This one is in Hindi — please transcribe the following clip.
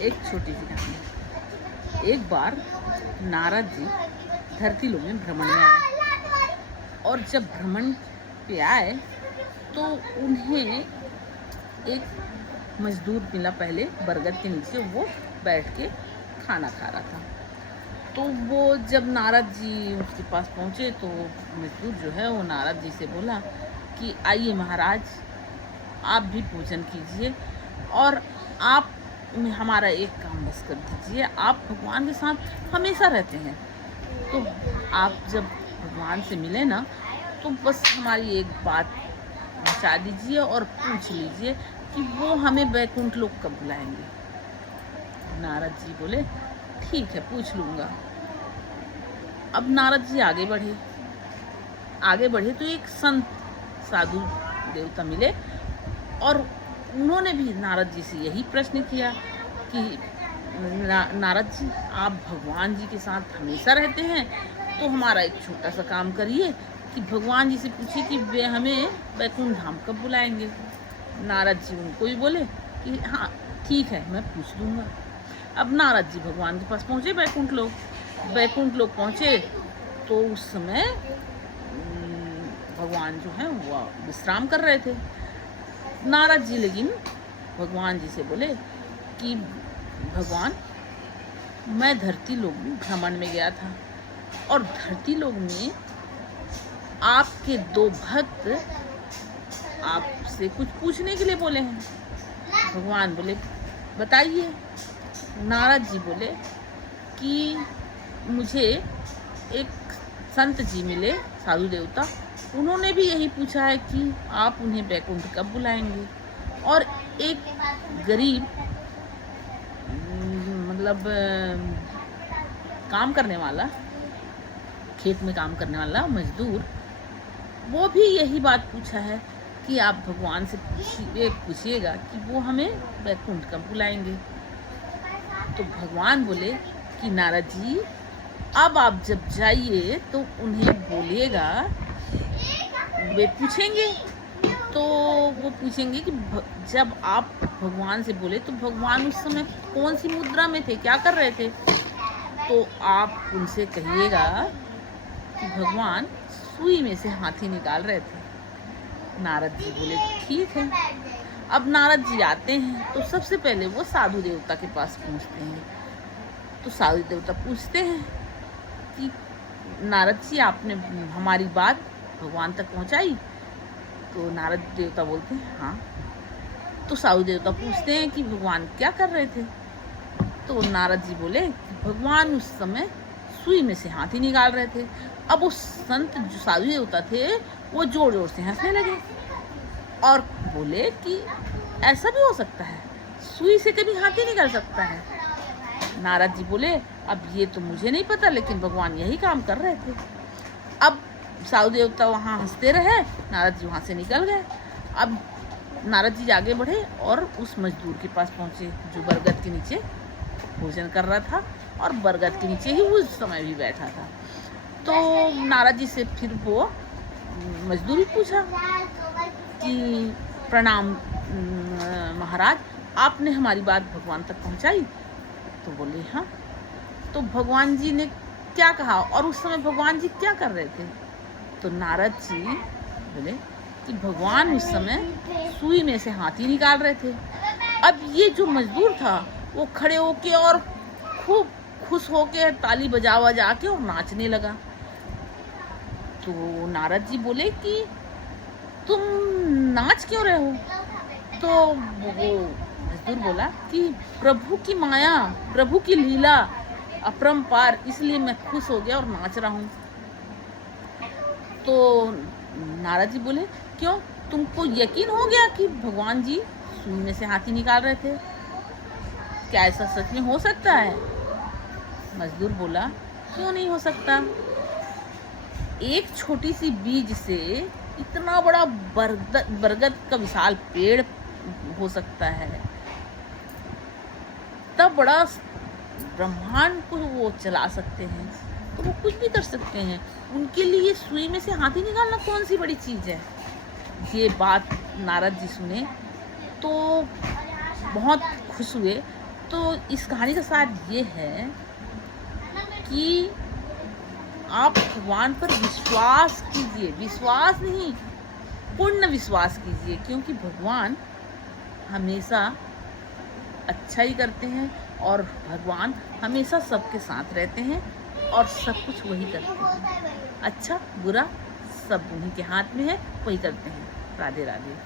एक छोटी सी कहानी। एक बार नारद जी धरती लोक में भ्रमण में आए और जब भ्रमण पे आए तो उन्हें एक मजदूर मिला। पहले बरगद के नीचे वो बैठ के खाना खा रहा था। तो वो जब नारद जी उसके पास पहुँचे तो मजदूर जो है वो नारद जी से बोला कि आइए महाराज, आप भी पूजन कीजिए और आप हमारा एक काम बस कर दीजिए। आप भगवान के साथ हमेशा रहते हैं, तो आप जब भगवान से मिले ना तो बस हमारी एक बात बता दीजिए और पूछ लीजिए कि वो हमें वैकुंठ लोक कब बुलाएंगे। नारद जी बोले ठीक है, पूछ लूँगा। अब नारद जी आगे बढ़े तो एक संत साधु देवता मिले और उन्होंने भी नारद जी से यही प्रश्न किया कि नारद जी, आप भगवान जी के साथ हमेशा रहते हैं, तो हमारा एक छोटा सा काम करिए कि भगवान जी से पूछिए कि वे हमें वैकुंठ धाम कब बुलाएंगे। नारद जी उनको भी बोले कि हाँ ठीक है, मैं पूछ लूँगा। अब नारद जी भगवान के पास पहुँचे, वैकुंठ लोक पहुँचे तो उस समय भगवान जो है वो विश्राम कर रहे थे। नारद जी लेकिन भगवान जी से बोले कि भगवान, मैं धरती लोक में भ्रमण में गया था और धरती लोक में आपके दो भक्त आपसे कुछ पूछने के लिए बोले हैं। भगवान बोले बताइए। नारद जी बोले कि मुझे एक संत जी मिले, साधु देवता, उन्होंने भी यही पूछा है कि आप उन्हें वैकुंठ कब बुलाएंगे। और एक गरीब मतलब काम करने वाला, खेत में काम करने वाला मजदूर, वो भी यही बात पूछा है कि आप भगवान से पूछिएगा कि वो हमें वैकुंठ कब बुलाएंगे। तो भगवान बोले कि नारद जी, अब आप जब जाइए तो उन्हें बोलिएगा, वे पूछेंगे तो वो पूछेंगे कि जब आप भगवान से बोले तो भगवान उस समय कौन सी मुद्रा में थे, क्या कर रहे थे। तो आप उनसे कहिएगा कि भगवान सुई में से हाथी निकाल रहे थे। नारद जी बोले ठीक है। अब नारद जी आते हैं तो सबसे पहले वो साधु देवता के पास पहुंचते हैं। तो साधु देवता पूछते हैं कि नारद जी, आपने हमारी बात भगवान तक पहुंचाई। तो नारद देवता बोलते हैं हाँ। तो साधु देवता पूछते हैं कि भगवान क्या कर रहे थे। तो नारद जी बोले कि भगवान उस समय सुई में से हाथी निकाल रहे थे। अब उस संत जो साधु देवता थे वो जोर जोर से हंसने लगे और बोले कि ऐसा भी हो सकता है, सुई से कभी हाथी निकल सकता है। नारद जी बोले अब ये तो मुझे नहीं पता, लेकिन भगवान यही काम कर रहे थे। अब साधु देवता वहाँ हंसते रहे, नारद जी वहाँ से निकल गए। अब नारद जी आगे बढ़े और उस मजदूर के पास पहुँचे जो बरगद के नीचे भोजन कर रहा था और बरगद के नीचे ही उस समय भी बैठा था। तो नारद जी से फिर वो मजदूर भी पूछा कि प्रणाम महाराज, आपने हमारी बात भगवान तक पहुंचाई। तो बोले हाँ। तो भगवान जी ने क्या कहा और उस समय भगवान जी क्या कर रहे थे। तो नारद जी बोले कि भगवान उस समय सुई में से हाथी निकाल रहे थे। अब ये जो मजदूर था वो खड़े होके और खूब खुश होके ताली बजा के और नाचने लगा। तो नारद जी बोले कि तुम नाच क्यों रहे हो। तो वो मजदूर बोला कि प्रभु की माया, प्रभु की लीला अपरंपार, इसलिए मैं खुश हो गया और नाच रहा हूँ। तो नारद जी बोले क्यों, तुमको यकीन हो गया कि भगवान जी सुई में से हाथी निकाल रहे थे, क्या ऐसा सच में हो सकता है। मजदूर बोला क्यों नहीं हो सकता, एक छोटी सी बीज से इतना बड़ा बरगद का विशाल पेड़ हो सकता है, तब बड़ा ब्रह्मांड को वो चला सकते हैं, तो वो कुछ भी कर सकते हैं। उनके लिए सुई में से हाथी निकालना कौन सी बड़ी चीज़ है। ये बात नारद जी सुने तो बहुत खुश हुए तो इस कहानी का सार ये है कि आप भगवान पर विश्वास कीजिए, विश्वास नहीं, पूर्ण विश्वास कीजिए, क्योंकि भगवान हमेशा अच्छा ही करते हैं और भगवान हमेशा सबके साथ रहते हैं और सब कुछ वही करते हैं। अच्छा बुरा सब उन्हीं के हाथ में है, वही करते हैं। राधे राधे।